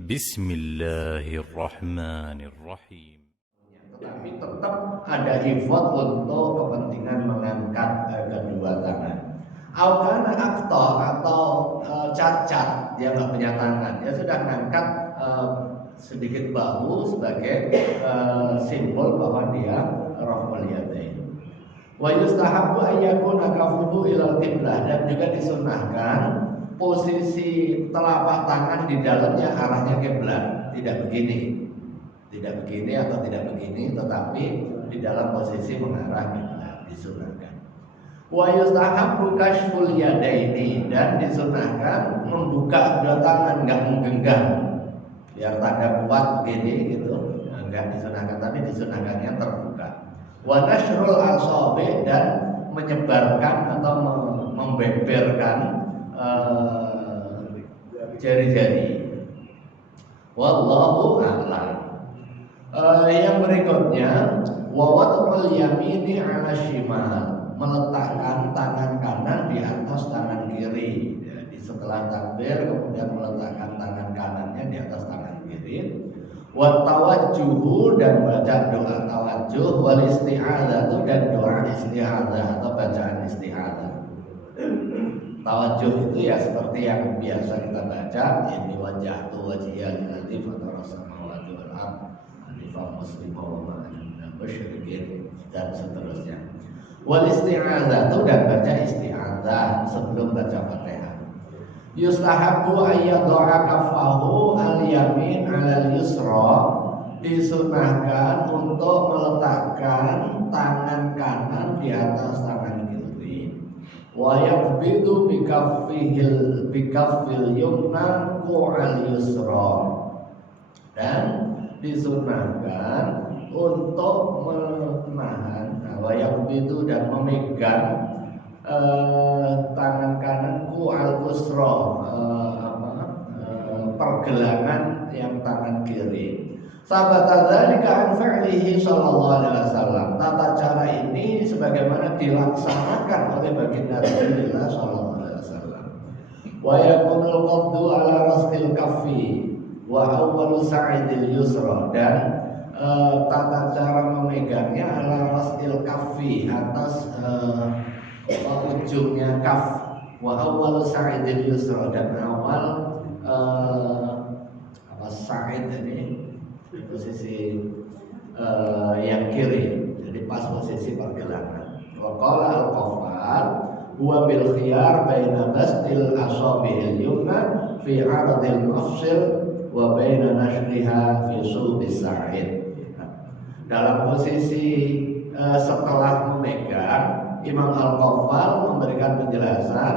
بسم الله الرحمن الرحيم. Tetapi tetap ada effort untuk kepentingan mengangkat kedua tangan. Aukana akto atau cacat, dia nggak punya tangan, dia sudah mengangkat sedikit bahu sebagai simbol bahwa dia raf'ul yadain. Wa yustahabbu an yakuna kafuhu ilal qiblah, dan juga disunahkan posisi telapak tangan di dalamnya arahnya kiblat, tidak begini atau tidak begini, tetapi di dalam posisi mengarah kiblat, disunahkan. Wa yustahabbu kashful yadaini, dan disunahkan membuka kedua tangan, nggak menggenggam biar tanda kuat begini gitu, nggak disunahkan, tapi disunahkannya terbuka. Wa nashrul asabi, dan menyebarkan atau membeberkan jari-jari. Wallahu a'lam. Yang berikutnya, wawadul yamini ala shimal, meletakkan tangan kanan di atas tangan kiri. Jadi setelah takbir kemudian meletakkan tangan kanannya di atas tangan kiri. Wa tawajjuhu, dan baca doa tawajjuh, wal isti'adzah, dan doa isti'adzah atau bacaan isti'adzah. Tawajjuh itu ya seperti yang biasa kita baca, ini wajhtu wajhiya lillazi fatara samawati wal ardh hanifan musliman wa ma ana minal musyrikin, dan seterusnya. Wal isti'adzah, dan baca isti'adzah sebelum baca Fatihah. Yustahabbu ayyadha'a kaffahu al-yamin 'alal yusra, disunahkan untuk meletakkan tangan kanan di atas tangan kiri. Wa yaqbidu bikaffil yumna qu'al yusra, dan disunahkan untuk menahan wa yaqbidu, dan memegang tangan kanan al yusra, pergelangan yang tangan kiri. Sabata dzalika an fi'lihi sallallahu alaihi wasallam. Tata cara ini sebagaimana dilaksanakan oleh baginda Rasulullah sallallahu alaihi wasallam. Wa yakunul qabdu ala rasil kaffi wa awwalu sa'idil yusra, dan tata cara memegangnya ala rasil kaffi, atas ujungnya kaf, wa awwalu sa'idil yusra, dan awal sa'id ini posisi yang kiri, jadi pas posisi pergelangan. Wa qala al-Qaffal huwa bil khiyar baina bastil asabi'il yumna fi 'aradil mafsil wa baina nashriha fi sulbis sa'id. Dalam posisi setelah memegang, Imam Al-Qaffal memberikan penjelasan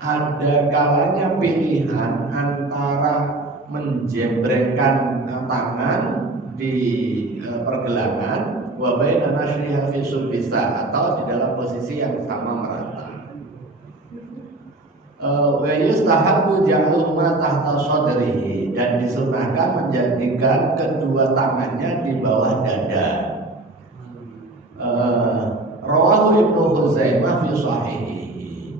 ada kalanya pilihan antara menjembrengkan tangan di pergelangan wa baina nashriha fi sulbisa, atau di dalam posisi yang sama merata. Wa yustahabbu ja'luhuma tahta sadrihi, dan disunahkan menjadikan kedua tangannya di bawah dada. Rawahu Ibnu Khuzaimah fi sahihihi.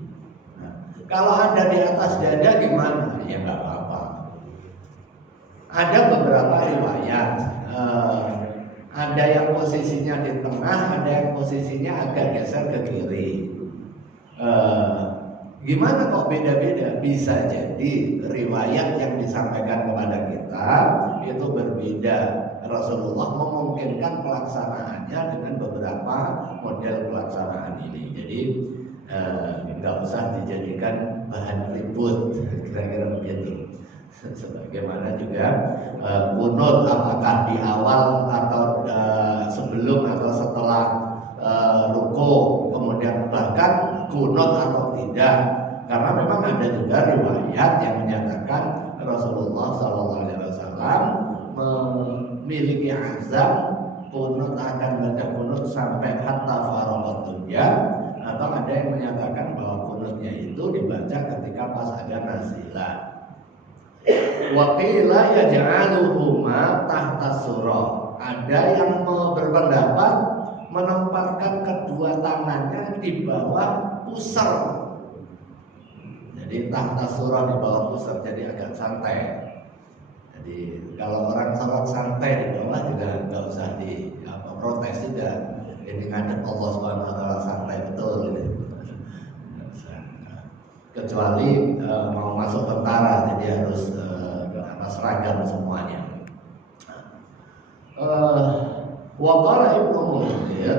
Kalau ada di atas dada gimana? Ya nggak apa-apa. Ada beberapa riwayat, ada yang posisinya di tengah, ada yang posisinya agak geser ke kiri. Gimana kok beda-beda? Bisa jadi riwayat yang disampaikan kepada kita itu berbeda. Rasulullah memungkinkan pelaksanaannya dengan beberapa model pelaksanaan ini. Jadi nggak usah dijadikan bahan ribut, kira-kira begitu. Sebagaimana juga kunut, apakah di awal atau sebelum atau setelah ruku, kemudian bahkan kunut atau tidak, karena memang ada juga riwayat yang menyatakan Rasulullah SAW memiliki azam kunut, akan baca kunut sampai hatta faraghat dunya, atau ada yang menyatakan bahwa kunutnya itu dibaca ketika pas ada nazilah. Waqila yaj'aluhuma tahta surah, ada yang berpendapat menempatkan kedua tangannya di bawah pusar. Jadi tahta surah di bawah pusar, jadi agak santai. Jadi kalau orang sholat santai di bawah juga nggak usah protes juga. Ini ngadep Allah Subhanahu Wa Taala santai betul. Gitu. Kecuali mau masuk tentara, jadi harus seragam semuanya. Wa qala Ibnu Munzir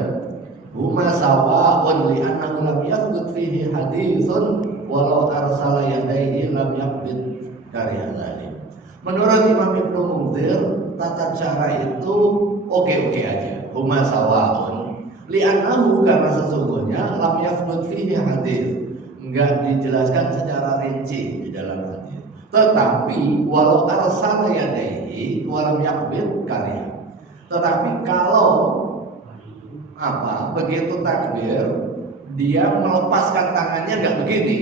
huma sawa'un li annahu lam yathbut fihi haditsun walau arsala yadayhi lam yaqbid karya zalim. Menurut Imam Ibnu Munzir, tata cara itu oke-oke aja. Huma sawa'un li annahu, karena sesungguhnya lam yathbut fihi hadits, enggak dijelaskan secara rinci di dalam hadis. Tetapi walau arsala yadayhi walam yaqbid karya. Tetapi kalau begitu takbir dia melepaskan tangannya nggak begini,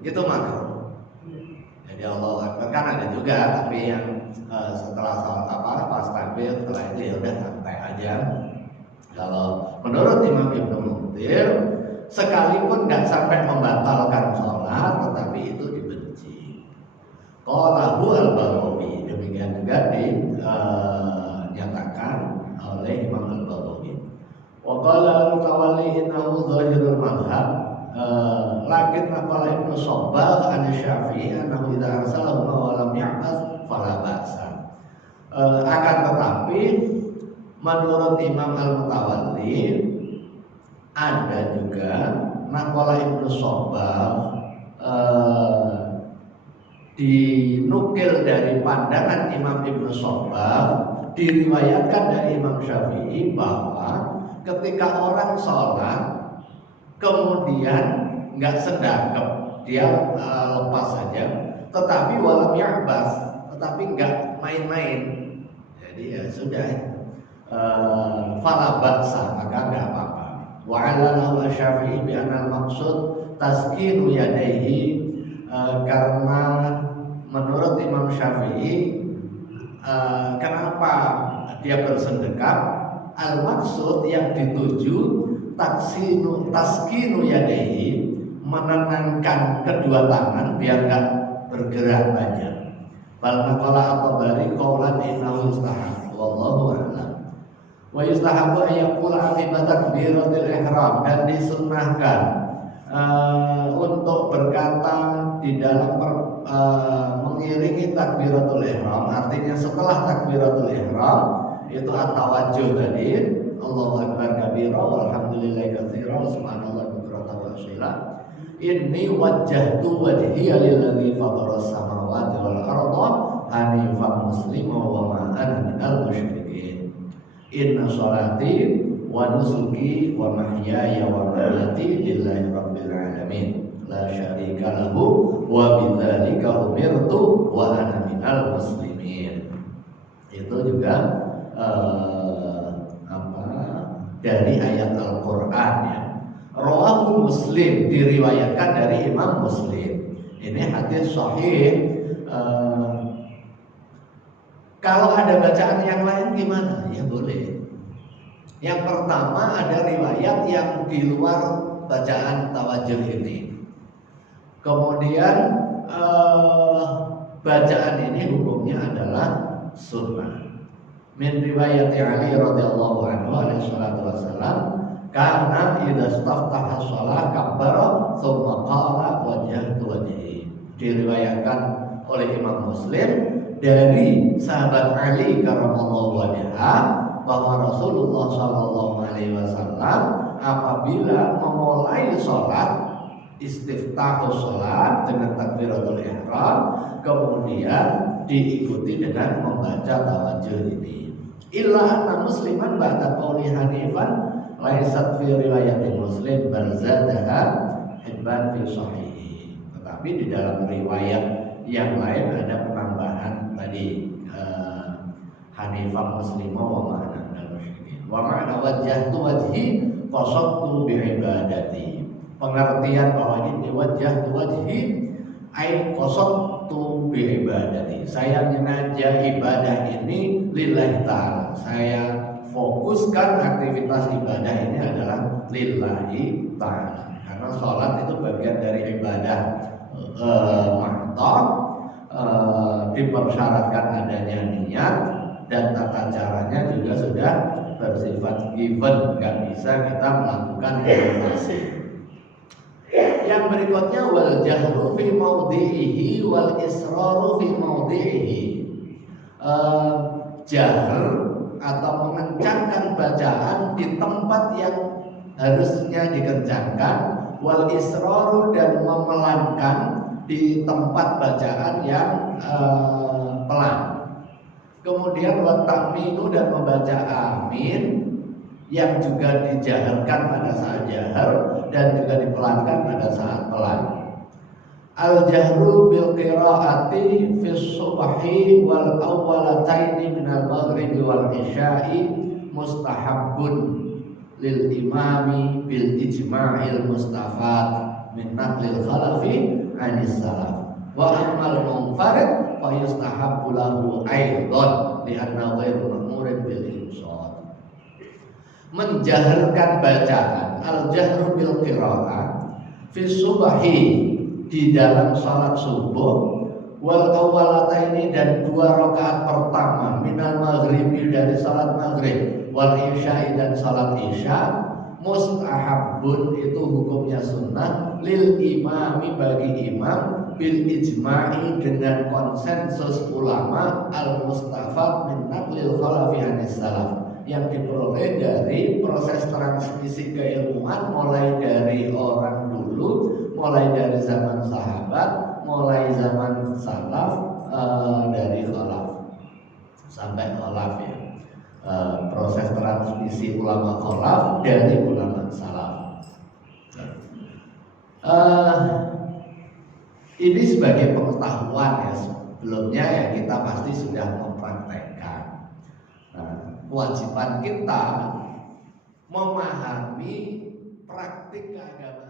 itu makruh. Jadi Allah Akbar kan ada juga, tapi yang setelah pas takbir setelah itu ya udah santai aja. Kalau menurut Imam Ibnu Munzir, sekalipun nggak sampai membatalkan sholat, tetapi itu dibenci. Qalahu al-Baghawi, demikian juga dinyatakan oleh Imam al-Baghawi. Wa qala al-Mutawalli innahu zahirul madhab, lakin qala Ibnu Shabbagh an Syafi'i annahu idza arsalahu wa lam ya'bas fala ba'sa. Akan tetapi menurut Imam al-Mutawalli ada juga naqala Ibnu Shabbagh dinukil dari pandangan Imam Ibnu Shabbagh, diriwayatkan dari Imam Syafi'i bahwa ketika orang sholat kemudian nggak sedekap, dia lepas saja, tetapi walam ya'bas, tetapi nggak main-main, jadi ya sudah, fala ba'sa, maka nggak apa-apa. Wa 'allahu Syafi'i bi anal maqsud taskinu yadayhi, karena menurut Imam Syafi'i kenapa dia bersedekap, al-maksud yang dituju taskinu yadayhi, menenangkan kedua tangan biar nggak bergerak banyak. Bal naqala at-Tabari qaulan innahu yustahab wallahu a'lam. Wa yustahabu an yaqula aqibat takbiratul ihram, dan disunnahkan untuk berkata di dalam mengiringi takbiratul ihram, artinya setelah takbiratul ihram itu at-tawajjuh tadi, Allahu akbar kabira walhamdulillahi katsira subhanallah bukratan wa asila. Inni wajjahtu wajhiya lilladzi fataras samawati wal arda hanifan musliman wa ma ana minal musyrikin. Inna sholati wa nusuki wa mahyaya wa mamati lillahi rabbil alamin la syarika lahu wa bidzalika umirtu wa ana minal muslimin. Itu juga dari ayat Al-Quran ya. Rawahu Muslim, diriwayatkan dari Imam Muslim. Ini hadis sahih. Kalau ada bacaan yang lain gimana? Ya boleh. Yang pertama ada riwayat yang di luar bacaan tawajjuh ini. Kemudian bacaan ini hukumnya adalah sunnah. Min riwayat Ali radhiyallahu anhu alaihi salatu wasallam, kana idza istaftaha shalah kabbara tsumma qala wajhtu wajhi. Diriwayatkan oleh Imam Muslim dari sahabat Ali karramallahu wajha bahwa Rasulullah sallallahu alaihi wasallam apabila memulai salat, istiftahus salat dengan takbiratul ihram, kemudian diikuti dengan membaca tawajjuh ini. Illa anna musliman ba'da qauli hanifan laisat fi riwayatin Muslim bal zadaha hibban fi sahihi. Tetapi di dalam riwayat yang lain ada penambahan tadi, hanifan muslimah wa ma'ana minal musyrikin. Wa ma'ana wajjahtu wajhi qasadtu bi ibadati. Pengertian bahwa ini wajjahtu wajhi ai qasadtu bi ibadati. Saya mengajar ibadah ini lillahi ta'ala. Saya fokuskan aktivitas ibadah ini adalah lillahi ta'ala. Karena sholat itu bagian dari ibadah mahdoh. dipersyaratkan adanya niat, dan tata caranya juga sudah bersifat given, nggak bisa kita melakukan inovasi. Yang berikutnya wal jahru fi maudhihi wal israru fi maudhihi. Jahr atau mengencangkan bacaan di tempat yang harusnya dikencangkan, wal israru dan memelankan di tempat bacaan yang pelan. Kemudian wa ta'minu dan membaca amin yang juga dijaharkan pada saat jahar dan juga dipelankan pada saat pelan. Al-jahru bil qiraati fi subhi wal awwalataini minal maghribi wal isya'i mustahabbun lil imami bil ijma'il mustafad min naqlil khalafi anis salaf. Wa amal munfarid fa yustahabbu lahu aidan li'anna ghairu ma'murin bil insad. Menjaharkan bacaan al-jahru bil qiraat fi subhi di dalam salat subuh wal awwalataini dan 2 rakaat pertama minal maghribi dari salat maghrib wal isya'i dan salat isya mustahabun itu hukumnya sunnah lil imami bagi imam bil ijma'i dengan konsensus ulama al mustafad min naqlil khalafi anis salaf yang diperoleh dari proses transmisi keilmuan mulai dari orang dulu, mulai dari zaman sahabat, mulai zaman salaf, dari khalaf sampai khalaf ya. Proses transmisi ulama khalaf dari ulama salaf. Ini sebagai pengetahuan ya, sebelumnya ya kita pasti sudah mempraktekkan. Kewajiban kita memahami praktik keagamaan.